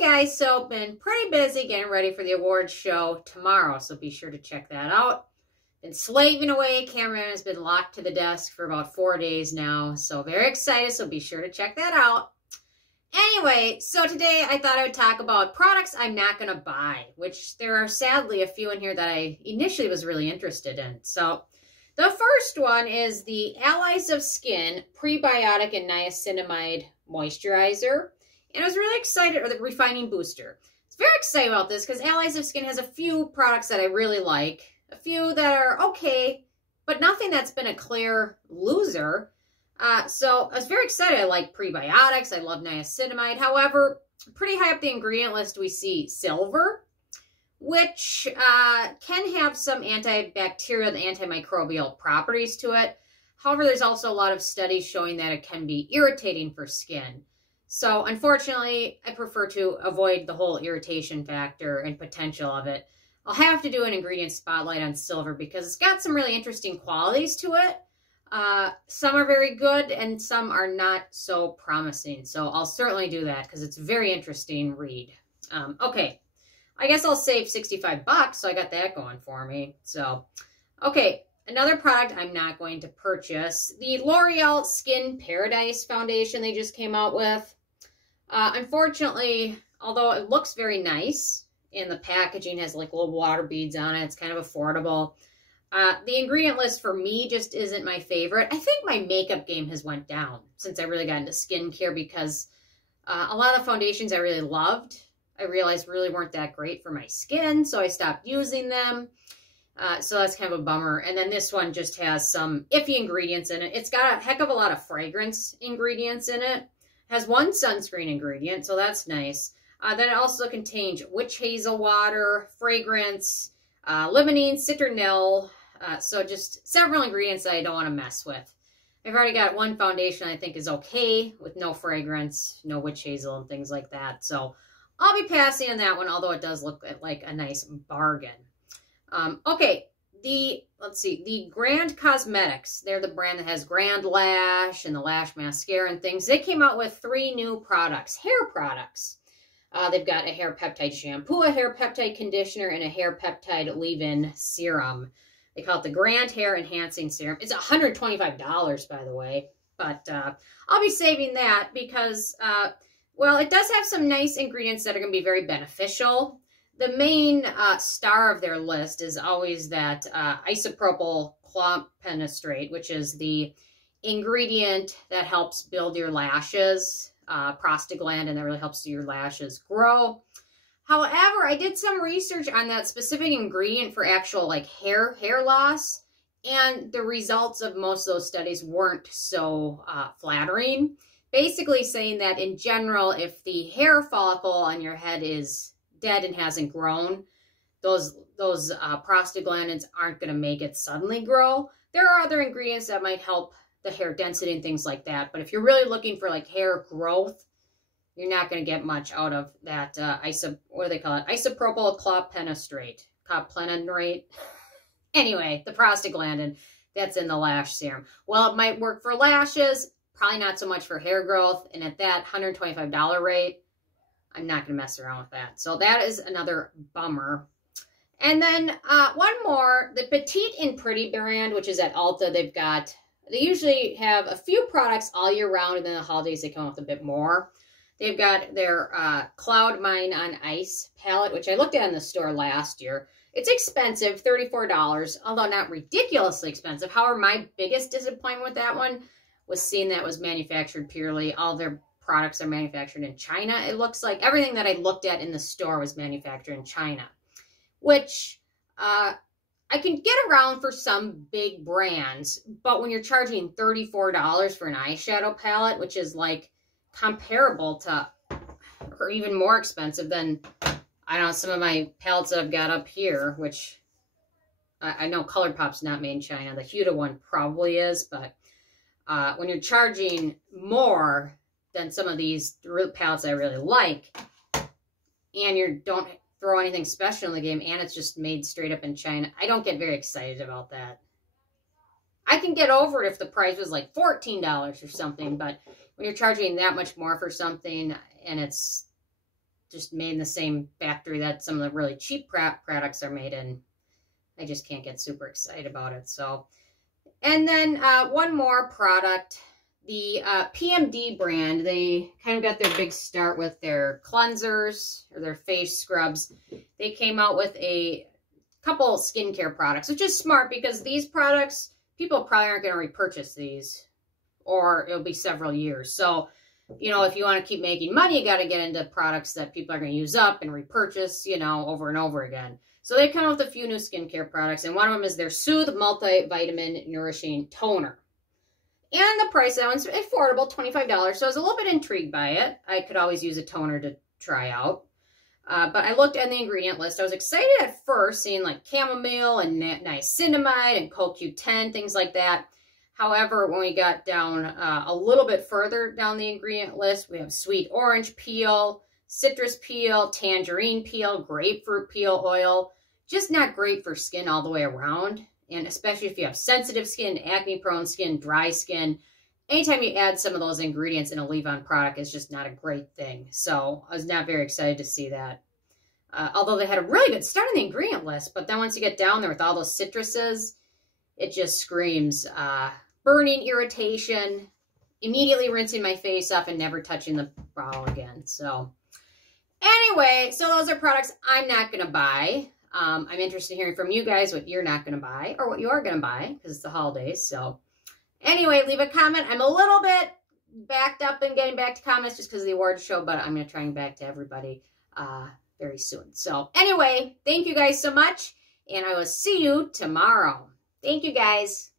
guys, so been pretty busy getting ready for the awards show tomorrow, so be sure to check that out. Been slaving away. Cameraman has been locked to the desk for about 4 days now, so very excited, so be sure to check that out. Anyway, so today I thought I would talk about products I'm not going to buy, which there are sadly a few in here that I initially was really interested in. So the first one is the Allies of Skin Prebiotic and Niacinamide Moisturizer. And I was really excited, or the Refining Booster. I was very excited about this because Allies of Skin has a few products that I really like. A few that are okay, but nothing that's been a clear loser. So I was very excited. I like prebiotics. I love niacinamide. However, pretty high up the ingredient list, we see silver, which can have some antibacterial and antimicrobial properties to it. However, there's also a lot of studies showing that it can be irritating for skin. So unfortunately, I prefer to avoid the whole irritation factor and potential of it. I'll have to do an ingredient spotlight on silver because it's got some really interesting qualities to it. Some are very good and some are not so promising. So I'll certainly do that because it's a very interesting read. Okay, I guess I'll save 65 bucks, so I got that going for me. So, okay, another product I'm not going to purchase. The L'Oreal Skin Paradise Foundation they just came out with. Unfortunately, although it looks very nice, and the packaging has like little water beads on it, it's kind of affordable. The ingredient list for me just isn't my favorite. I think my makeup game has went down since I really got into skincare because a lot of the foundations I really loved, I realized really weren't that great for my skin, so I stopped using them. So that's kind of a bummer. And then this one just has some iffy ingredients in it. It's got a heck of a lot of fragrance ingredients in it. Has one sunscreen ingredient, so that's nice. Then it also contains witch hazel water, fragrance, limonene, citronelle. So just several ingredients that I don't want to mess with. I've already got one foundation I think is okay with no fragrance, no witch hazel and things like that. So I'll be passing on that one, although it does look like a nice bargain. Okay, let's see, the Grande Cosmetics. They're the brand that has Grand Lash and the Lash Mascara and things. They came out with 3 new products, hair products. They've got a hair peptide shampoo, a hair peptide conditioner, and a hair peptide leave-in serum. They call it the Grand Hair Enhancing Serum. It's $125, by the way, but I'll be saving that because, well, it does have some nice ingredients that are going to be very beneficial. The main star of their list is always that isopropyl clopidogrel, which is the ingredient that helps build your lashes, prostaglandin that really helps your lashes grow. However, I did some research on that specific ingredient for actual like hair loss, and the results of most of those studies weren't so flattering. Basically saying that in general, if the hair follicle on your head is dead and hasn't grown, those prostaglandins aren't going to make it suddenly grow. There are other ingredients that might help the hair density and things like that, but if you're really looking for like hair growth, you're not going to get much out of that what do they call it? Isopropyl clopidogrel. Anyway, the prostaglandin that's in the lash serum. Well, it might work for lashes, probably not so much for hair growth, and at that $125 rate, I'm not going to mess around with that. So that is another bummer. And then one more, the Petite and Pretty brand, which is at Ulta. They usually have a few products all year round, and then the holidays they come up with a bit more. They've got their Cloud Mine on Ice palette, which I looked at in the store last year. It's expensive, $34, although not ridiculously expensive. However, my biggest disappointment with that one was seeing that it was manufactured purely. All their products are manufactured in China. It looks like everything that I looked at in the store was manufactured in China, which I can get around for some big brands, but when you're charging $34 for an eyeshadow palette, which is like comparable to, or even more expensive than, I don't know, some of my palettes that I've got up here, which I know ColourPop's not made in China. The Huda one probably is, but when you're charging more than some of these palettes I really like, and you don't throw anything special in the game, and it's just made straight up in China, I don't get very excited about that. I can get over it if the price was like $14 or something, but when you're charging that much more for something and it's just made in the same factory that some of the really cheap products are made in. I just can't get super excited about it. So, and then one more product, the PMD brand. They kind of got their big start with their cleansers or their face scrubs. They came out with a couple skincare products, which is smart because these products, people probably aren't going to repurchase these, or it'll be several years. So, you know, if you want to keep making money, you got to get into products that people are going to use up and repurchase, you know, over and over again. So they come out with a few new skincare products, and one of them is their Soothe Multivitamin Nourishing Toner. And the price of that one's affordable, $25. So I was a little bit intrigued by it. I could always use a toner to try out. But I looked at the ingredient list. I was excited at first, seeing like chamomile and niacinamide and CoQ10, things like that. However, when we got down a little bit further down the ingredient list, we have sweet orange peel, citrus peel, tangerine peel, grapefruit peel oil. Just not great for skin all the way around. And especially if you have sensitive skin, acne-prone skin, dry skin. Anytime you add some of those ingredients in a leave-on product, it's just not a great thing. So I was not very excited to see that. Although they had a really good start on the ingredient list, but then once you get down there with all those citruses, it just screams burning, irritation, immediately rinsing my face off and never touching the bottle again. So anyway, so those are products I'm not going to buy. I'm interested in hearing from you guys what you're not going to buy or what you are going to buy because it's the holidays. So anyway, leave a comment. I'm a little bit backed up and getting back to comments just because of the awards show, but I'm going to try and get back to everybody very soon. So anyway, thank you guys so much, and I will see you tomorrow. Thank you, guys.